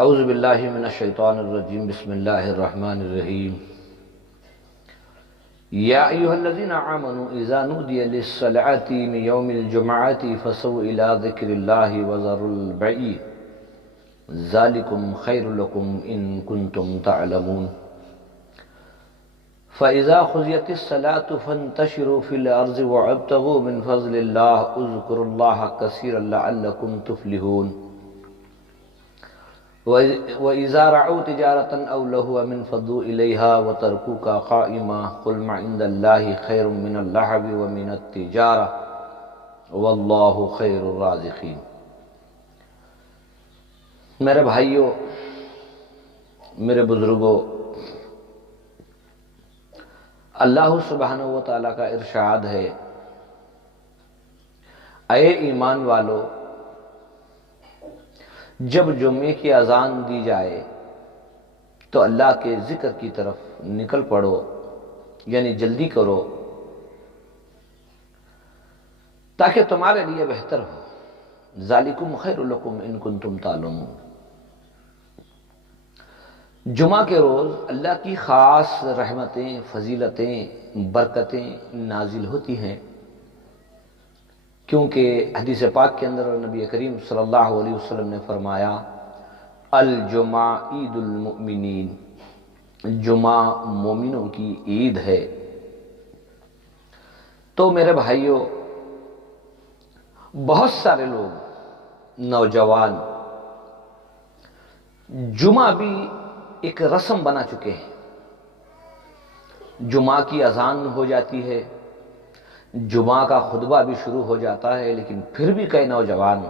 اعوذ باللہ من الشیطان الرجیم بسم اللہ الرحمن الرحیم یا ایہا الذین آمنوا اذا نودی للصلاۃ من یوم الجمعۃ فسعوا الی ذکر اللہ وذروا البیع ذالکم خیر لکم ان کنتم تعلمون فَإِذَا خُضِيَتِ الصَّلَاةُ فَانتَشِرُوا فِي الْأَرْضِ وَابْتَغُوا مِنْ فَضْلِ اللَّهِ اذْكُرُوا اللَّهَ كَثِيرًا لَعَلَّكُمْ تُفْلِحُونَ وَإِذَا رَأَوْا تِجَارَةً أَوْ لَهْوًا انفَضُّوا إِلَيْهَا وَتَرَكُوكَ قَائِمًا قُلْ مَا عِندَ اللَّهِ خَيْرٌ مِنَ اللَّهْوِ وَمِنَ التِّجَارَةِ وَاللَّهُ خَيْرُ الرَّازِقِينَ۔ میرے بھائیو، میرے بزرگوں، اللہ سبحانہ و تعالیٰ کا ارشاد ہے، اے ایمان والو، جب جمعے کی اذان دی جائے تو اللہ کے ذکر کی طرف نکل پڑو، یعنی جلدی کرو تاکہ تمہارے لیے بہتر ہو۔ ذالکم خیر لکم ان کنتم تعلمون۔ جمعہ کے روز اللہ کی خاص رحمتیں، فضیلتیں، برکتیں نازل ہوتی ہیں، کیونکہ حدیث پاک کے اندر نبی کریم صلی اللہ علیہ وسلم نے فرمایا الجمعہ عید المؤمنین، جمعہ مومنوں کی عید ہے۔ تو میرے بھائیوں، بہت سارے لوگ، نوجوان، جمعہ بھی ایک رسم بنا چکے ہیں۔ جمعہ کی اذان ہو جاتی ہے، جمعہ کا خطبہ بھی شروع ہو جاتا ہے، لیکن پھر بھی کئی نوجوان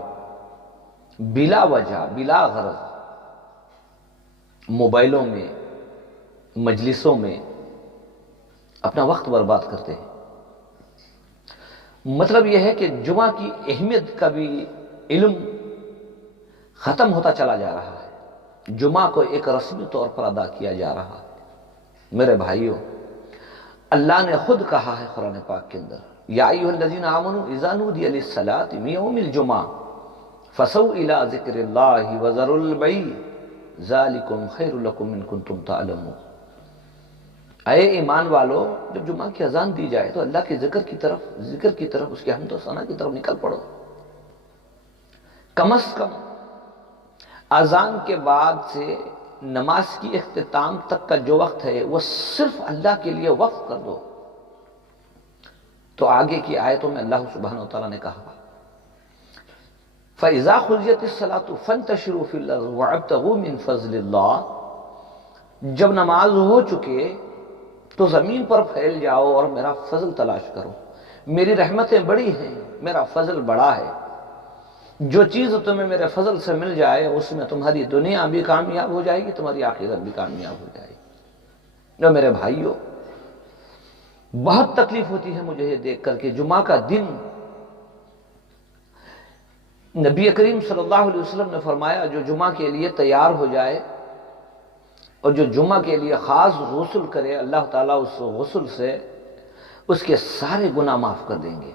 بلا وجہ، بلا غرض موبائلوں میں، مجلسوں میں اپنا وقت برباد کرتے ہیں۔ مطلب یہ ہے کہ جمعہ کی اہمیت کا بھی علم ختم ہوتا چلا جا رہا ہے، جمعہ کو ایک رسمی طور پر ادا کیا جا رہا ہے۔ میرے بھائیوں، اللہ نے خود کہا ہے قرآن پاک کے اندر، یا ایھا الذین آمنوا اذا نودی للصلاۃ من یوم الجمعہ فسعوا الی ذکر اللہ وذروا البیع ذالکم خیر لکم ان کنتم تعلمون۔ اے ایمان والو، جب جمعہ کی اذان دی جائے تو اللہ کے ذکر کی طرف، اس کے حمد و ثنا کی طرف نکل پڑو۔ کم از کم اذان کے بعد سے نماز کی اختتام تک کا جو وقت ہے وہ صرف اللہ کے لیے وقف کر دو۔ تو آگے کی آیتوں میں اللہ سبحانہ وتعالیٰ نے کہا فَإِذَا قُضِيَتِ الصَّلَاةُ فَانتَشِرُوا فِي الْأَرْضِ وَابْتَغُوا مِنْ فَضْلِ اللَّهِ، جب نماز ہو چکے تو زمین پر پھیل جاؤ اور میرا فضل تلاش کرو۔ میری رحمتیں بڑی ہیں، میرا فضل بڑا ہے۔ جو چیز تمہیں میرے فضل سے مل جائے اس میں تمہاری دنیا بھی کامیاب ہو جائے گی، تمہاری آخرت بھی کامیاب ہو جائے گی۔ جو میرے بھائیوں، بہت تکلیف ہوتی ہے مجھے یہ دیکھ کر کہ جمعہ کا دن نبی کریم صلی اللہ علیہ وسلم نے فرمایا جو جمعہ کے لیے تیار ہو جائے اور جو جمعہ کے لیے خاص غسل کرے، اللہ تعالیٰ اس غسل سے اس کے سارے گناہ معاف کر دیں گے۔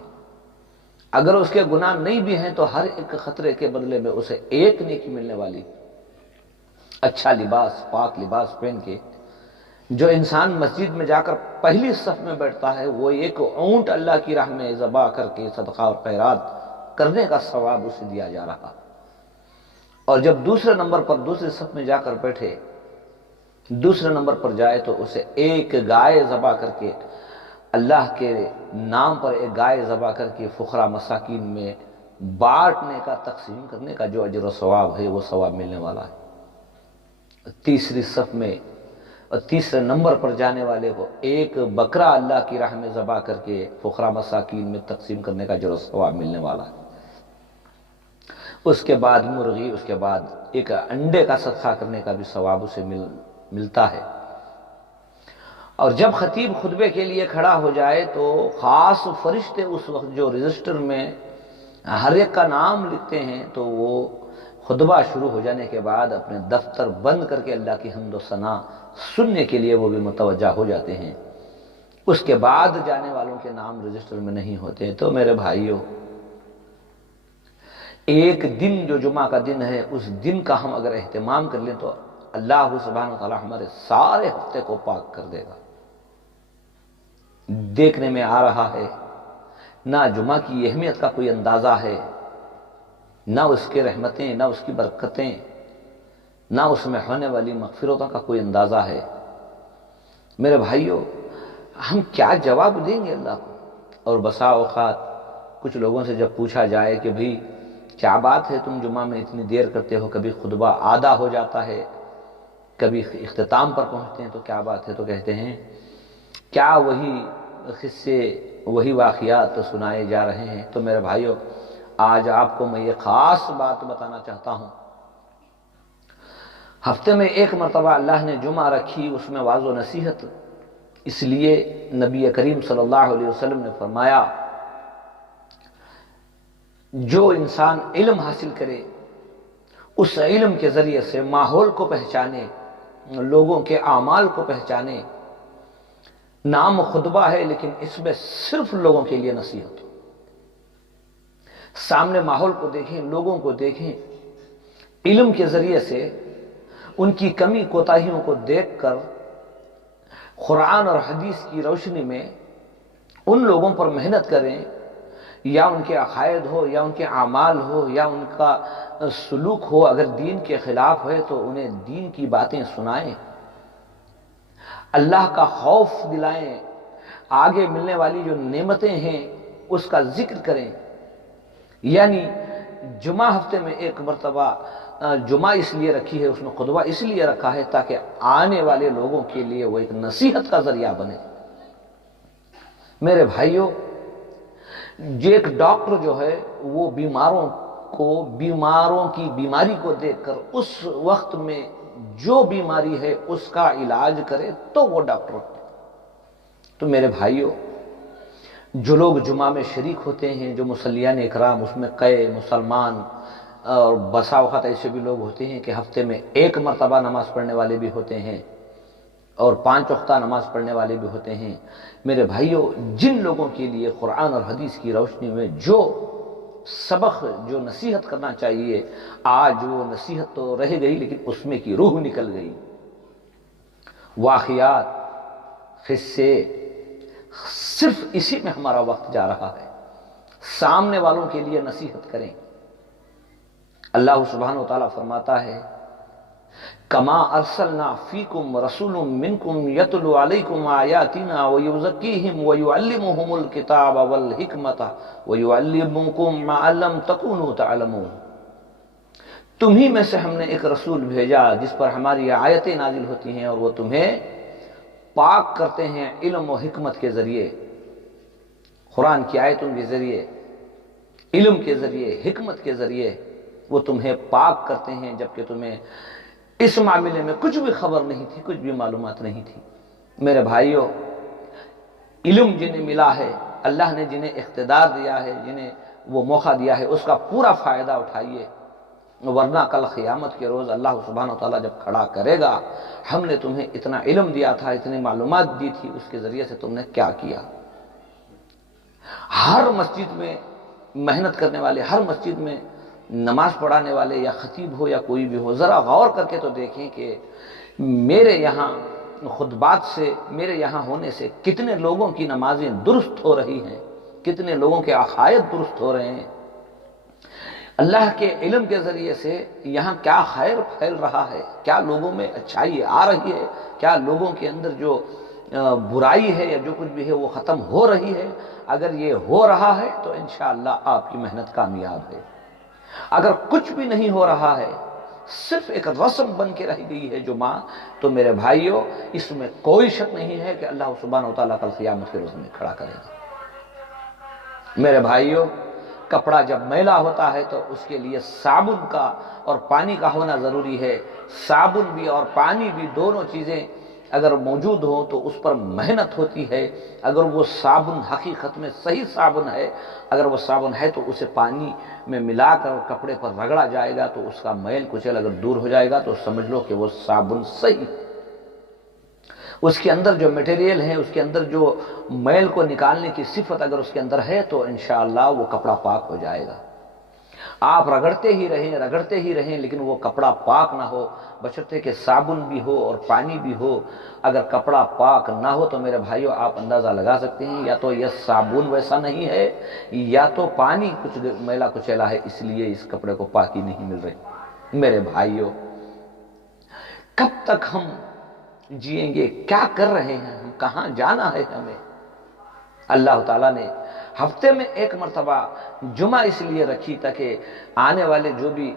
اگر اس کے گناہ نہیں بھی ہیں تو ہر ایک خطرے کے بدلے میں اسے ایک نیکی ملنے والی۔ اچھا لباس، پاک لباس پہن کے جو انسان مسجد میں جا کر پہلی صف میں بیٹھتا ہے، وہ ایک اونٹ اللہ کی راہ میں ذبح کر کے صدقہ اور خیرات کرنے کا ثواب اسے دیا جا رہا۔ اور جب دوسرے نمبر پر دوسری صف میں جا کر بیٹھے، دوسرے نمبر پر جائے تو اسے ایک گائے ذبح کر کے، اللہ کے نام پر ایک گائے ذبح کر کے فقراء مساکین میں بانٹنے کا، تقسیم کرنے کا جو اجر و ثواب ہے وہ ثواب ملنے والا ہے۔ تیسری صف میں اور تیسرے نمبر پر جانے والے کو ایک بکرا اللہ کی راہ میں ذبح کر کے فقراء مساکین میں تقسیم کرنے کا اجر و ثواب ملنے والا ہے۔ اس کے بعد مرغی، اس کے بعد ایک انڈے کا صدقہ کرنے کا بھی ثواب اسے ملتا ہے۔ اور جب خطیب خطبے کے لیے کھڑا ہو جائے تو خاص فرشتے اس وقت جو رجسٹر میں ہر ایک کا نام لکھتے ہیں، تو وہ خطبہ شروع ہو جانے کے بعد اپنے دفتر بند کر کے اللہ کی حمد و ثنا سننے کے لیے وہ بھی متوجہ ہو جاتے ہیں۔ اس کے بعد جانے والوں کے نام رجسٹر میں نہیں ہوتے۔ تو میرے بھائیوں، ایک دن جو جمعہ کا دن ہے اس دن کا ہم اگر اہتمام کر لیں تو اللہ سبحانہ و تعالی ہمارے سارے ہفتے کو پاک کر دے گا۔ دیکھنے میں آ رہا ہے نہ جمعہ کی اہمیت کا کوئی اندازہ ہے، نہ اس کے رحمتیں، نہ اس کی برکتیں، نہ اس میں ہونے والی مغفرتوں کا کوئی اندازہ ہے۔ میرے بھائیوں، ہم کیا جواب دیں گے اللہ کو؟ اور بسا اوقات کچھ لوگوں سے جب پوچھا جائے کہ بھئی کیا بات ہے تم جمعہ میں اتنی دیر کرتے ہو، کبھی خطبہ آدھا ہو جاتا ہے، کبھی اختتام پر پہنچتے ہیں تو کیا بات ہے، تو کہتے ہیں کیا وہی قصے، وہی واقعات سنائے جا رہے ہیں۔ تو میرے بھائیوں، آج آپ کو میں یہ خاص بات بتانا چاہتا ہوں۔ ہفتے میں ایک مرتبہ اللہ نے جمعہ رکھی، اس میں واعظ و نصیحت، اس لیے نبی کریم صلی اللہ علیہ وسلم نے فرمایا جو انسان علم حاصل کرے اس علم کے ذریعے سے ماحول کو پہچانے، لوگوں کے اعمال کو پہچانے۔ نام خطبہ ہے لیکن اس میں صرف لوگوں کے لیے نصیحت ہو۔ سامنے ماحول کو دیکھیں، لوگوں کو دیکھیں، علم کے ذریعے سے ان کی کمی کوتاہیوں کو دیکھ کر قرآن اور حدیث کی روشنی میں ان لوگوں پر محنت کریں، یا ان کے عقائد ہو، یا ان کے اعمال ہو، یا ان کا سلوک ہو، اگر دین کے خلاف ہے تو انہیں دین کی باتیں سنائیں، اللہ کا خوف دلائیں، آگے ملنے والی جو نعمتیں ہیں اس کا ذکر کریں۔ یعنی جمعہ ہفتے میں ایک مرتبہ جمعہ اس لیے رکھی ہے، اس میں خطبہ اس لیے رکھا ہے تاکہ آنے والے لوگوں کے لیے وہ ایک نصیحت کا ذریعہ بنے۔ میرے بھائیوں، ایک ڈاکٹر جو ہے وہ بیماروں کی بیماری کو دیکھ کر اس وقت میں جو بیماری ہے اس کا علاج کرے تو وہ ڈاکٹر ہے۔ تو میرے بھائیوں، جو لوگ جمعہ میں شریک ہوتے ہیں، جو مصلیان اکرام، اس میں کئی مسلمان اور بسا اوقات ایسے بھی لوگ ہوتے ہیں کہ ہفتے میں ایک مرتبہ نماز پڑھنے والے بھی ہوتے ہیں اور 5 وقتہ نماز پڑھنے والے بھی ہوتے ہیں۔ میرے بھائیوں، جن لوگوں کے لیے قرآن اور حدیث کی روشنی میں جو سبق، جو نصیحت کرنا چاہیے، آج وہ نصیحت تو رہ گئی لیکن اس میں کی روح نکل گئی۔ واقعات، قصے، صرف اسی میں ہمارا وقت جا رہا ہے۔ سامنے والوں کے لیے نصیحت کریں۔ اللہ سبحانہ و تعالیٰ فرماتا ہے کما ارسلنا فیکم رسول منکم یتلو علیکم آیاتنا ویزکیہم ویعلمہم الکتاب والحکمت ویعلمکم ما لم تکونوا تعلمون۔ تمہیں میں سے ہم نے ایک رسول بھیجا جس پر ہماری آیتیں نازل ہوتی ہیں اور وہ تمہیں پاک کرتے ہیں علم و حکمت کے ذریعے، قرآن کی آیتوں کے ذریعے، علم کے ذریعے، حکمت کے ذریعے وہ تمہیں پاک کرتے ہیں، جبکہ تمہیں اس معاملے میں کچھ بھی خبر نہیں تھی، کچھ بھی معلومات نہیں تھی۔ میرے بھائیوں، علم جنہیں ملا ہے، اللہ نے جنہیں اقتدار دیا ہے، جنہیں وہ موقع دیا ہے، اس کا پورا فائدہ اٹھائیے، ورنہ کل قیامت کے روز اللہ سبحانہ و تعالیٰ جب کھڑا کرے گا، ہم نے تمہیں اتنا علم دیا تھا، اتنی معلومات دی تھی، اس کے ذریعے سے تم نے کیا کیا؟ ہر مسجد میں محنت کرنے والے، ہر مسجد میں نماز پڑھانے والے، یا خطیب ہو یا کوئی بھی ہو، ذرا غور کر کے تو دیکھیں کہ میرے یہاں خطبات سے، میرے یہاں ہونے سے کتنے لوگوں کی نمازیں درست ہو رہی ہیں، کتنے لوگوں کے عقائد درست ہو رہے ہیں۔ اللہ کے علم کے ذریعے سے یہاں کیا خیر پھیل رہا ہے، کیا لوگوں میں اچھائی آ رہی ہے، کیا لوگوں کے اندر جو برائی ہے یا جو کچھ بھی ہے وہ ختم ہو رہی ہے۔ اگر یہ ہو رہا ہے تو انشاءاللہ آپ کی محنت کامیاب ہے۔ اگر کچھ بھی نہیں ہو رہا ہے، صرف ایک رسم بن کے رہ گئی ہے جمعہ، تو میرے بھائیوں، اس میں کوئی شک نہیں ہے کہ اللہ سبحانہ و تعالیٰ کل قیامت کے روز میں کھڑا کرے گا۔ میرے بھائیوں، کپڑا جب میلا ہوتا ہے تو اس کے لیے صابن کا اور پانی کا ہونا ضروری ہے۔ صابن بھی اور پانی بھی، دونوں چیزیں اگر موجود ہوں تو اس پر محنت ہوتی ہے۔ اگر وہ صابن حقیقت میں صحیح صابن ہے، اگر وہ صابن ہے تو اسے پانی میں ملا کر کپڑے پر رگڑا جائے گا تو اس کا میل کچیل اگر دور ہو جائے گا تو سمجھ لو کہ وہ صابن صحیح، اس کے اندر جو میٹیریل ہے، اس کے اندر جو میل کو نکالنے کی صفت اگر اس کے اندر ہے تو انشاءاللہ وہ کپڑا پاک ہو جائے گا۔ آپ رگڑتے ہی رہیں لیکن وہ کپڑا پاک نہ ہو، بشرطے کہ صابن بھی ہو اور پانی بھی ہو۔ اگر کپڑا پاک نہ ہو تو میرے بھائیو آپ اندازہ لگا سکتے ہیں یا تو یہ صابن ویسا نہیں ہے یا تو پانی کچھ میلا کچیلا ہے، اس لیے اس کپڑے کو پاکی نہیں مل رہی۔ میرے بھائیو، کب تک ہم جئیں گے؟ کیا کر رہے ہیں ہم؟ کہاں جانا ہے ہمیں؟ اللہ تعالیٰ نے ہفتے میں ایک مرتبہ جمعہ اس لیے رکھی تاکہ آنے والے جو بھی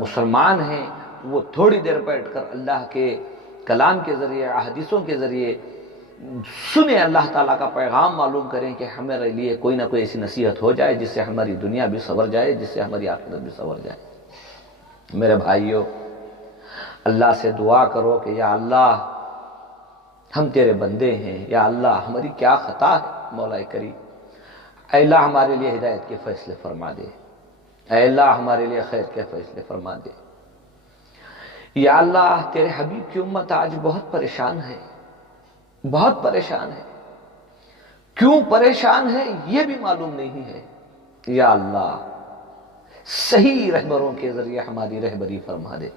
مسلمان ہیں وہ تھوڑی دیر بیٹھ کر اللہ کے کلام کے ذریعے، احادیثوں کے ذریعے سنیں، اللہ تعالیٰ کا پیغام معلوم کریں کہ ہمارے لیے کوئی نہ کوئی ایسی نصیحت ہو جائے جس سے ہماری دنیا بھی سنور جائے، جس سے ہماری آخرت بھی سنور جائے۔ میرے بھائیو، اللہ سے دعا کرو کہ یا اللہ ہم تیرے بندے ہیں، یا اللہ ہماری کیا خطا ہے مولا کریم، اے اللہ ہمارے لیے ہدایت کے فیصلے فرما دے، اے اللہ ہمارے لیے خیر کے فیصلے فرما دے۔ یا اللہ تیرے حبیب کی امت آج بہت پریشان ہے، بہت پریشان ہے، کیوں پریشان ہے یہ بھی معلوم نہیں ہے۔ یا اللہ صحیح رہبروں کے ذریعے ہماری رہبری فرما دے۔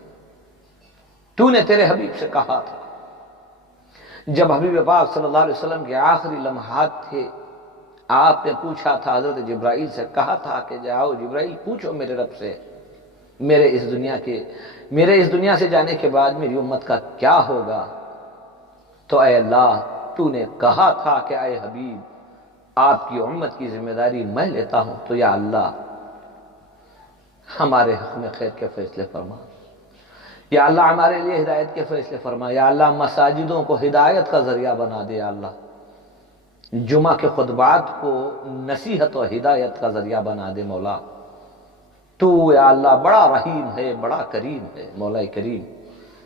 تو نے تیرے حبیب سے کہا تھا، جب حبیب پاک صلی اللہ علیہ وسلم کے آخری لمحات تھے، آپ نے پوچھا تھا، حضرت جبرائیل سے کہا تھا کہ جاؤ جبرائیل پوچھو میرے رب سے میرے اس دنیا سے جانے کے بعد میری امت کا کیا ہوگا۔ تو اے اللہ تو نے کہا تھا کہ اے حبیب آپ کی امت کی ذمہ داری میں لیتا ہوں، تو یا اللہ ہمارے حق میں خیر کے فیصلے فرما، یا اللہ ہمارے لیے ہدایت کے فیصلے فرما، یا اللہ مساجدوں کو ہدایت کا ذریعہ بنا دے، یا اللہ جمعہ کے خطبات کو نصیحت و ہدایت کا ذریعہ بنا دے۔ مولا تو یا اللہ بڑا رحیم ہے، بڑا کریم ہے، مولا کریم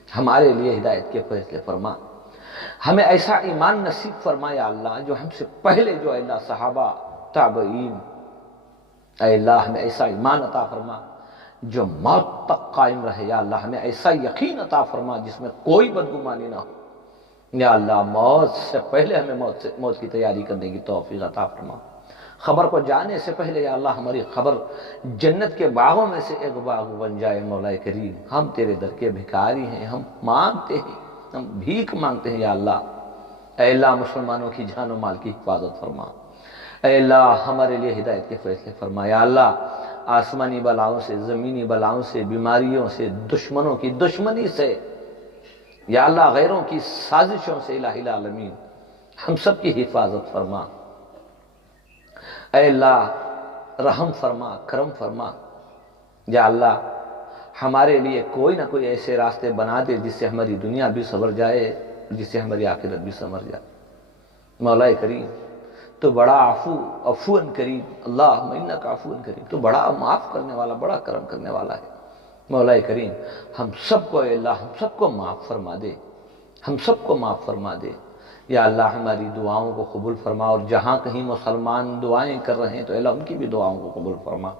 ہمارے لیے ہدایت کے فیصلے فرما، ہمیں ایسا ایمان نصیب فرما یا اللہ جو ہم سے پہلے جو اے اللہ صحابہ تابعین، اے اللہ ہمیں ایسا ایمان عطا فرما جو موت تک قائم رہے، یا اللہ ہمیں ایسا یقین عطا فرما جس میں کوئی بدگمانی نہ ہو، یا اللہ موت سے پہلے ہمیں موت کی تیاری کرنے کی توفیق عطا فرما، خبر کو جانے سے پہلے یا اللہ ہماری خبر جنت کے باغوں میں سے ایک باغ بن جائے۔ مولا کریم ہم تیرے در کے بھکاری ہیں، ہم مانگتے ہیں، ہم بھیک مانگتے ہیں، یا اللہ اے اللہ مسلمانوں کی جان و مال کی حفاظت فرما، اے اللہ ہمارے لیے ہدایت کے فیصلے فرما، یا اللہ آسمانی بلاؤں سے، زمینی بلاؤں سے، بیماریوں سے، دشمنوں کی دشمنی سے، یا اللہ غیروں کی سازشوں سے الہ العالمین ہم سب کی حفاظت فرما، اے اللہ رحم فرما، کرم فرما، یا اللہ ہمارے لیے کوئی نہ کوئی ایسے راستے بنا دے جس سے ہماری دنیا بھی سنور جائے، جس سے ہماری آخرت بھی سنور جائے۔ مولا کریم تو بڑا عفو کریم، اللہم انک عفو کریم، تو بڑا معاف کرنے والا، بڑا کرم کرنے والا ہے۔ مولا کریم ہم سب کو اے اللہ ہم سب کو معاف فرما دے، ہم سب کو معاف فرما دے، یا اللہ ہماری دعاؤں کو قبول فرما، اور جہاں کہیں مسلمان دعائیں کر رہے ہیں تو اے اللہ ان کی بھی دعاؤں کو قبول فرما،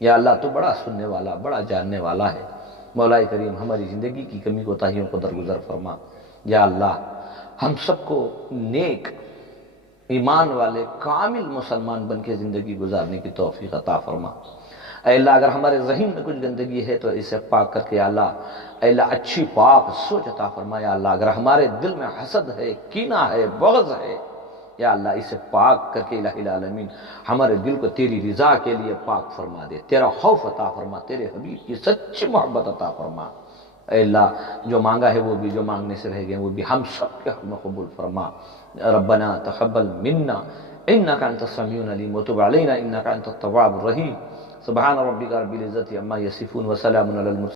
یا اللہ تو بڑا سننے والا، بڑا جاننے والا ہے۔ مولا کریم ہماری زندگی کی کمی کوتاہیوں کو درگزر فرما، یا اللہ ہم سب کو نیک ایمان والے کامل مسلمان بن کے زندگی گزارنے کی توفیق عطا فرما۔ اے اللہ اگر ہمارے ذہن میں کچھ گندگی ہے تو اسے پاک کر کے یا اللہ اے اللہ اچھی پاک سوچ عطا فرما، یا اللہ اگر ہمارے دل میں حسد ہے، کینہ ہے، بغض ہے، یا اللہ اسے پاک کر کے الہ العالمین ہمارے دل کو تیری رضا کے لیے پاک فرما دے، تیرا خوف عطا فرما، تیرے حبیب کی سچی محبت عطا فرما۔ اے اللہ جو مانگا ہے وہ بھی، جو مانگنے سے رہ گئے وہ بھی ہم سب کے حق میں قبول فرما۔ ربنا تقبل منا انک انت السمیع العلیم وتب علینا انک انت التواب الرحیم۔ سبحان ربک رب العزة عما یصفون وسلام علی المرسلین۔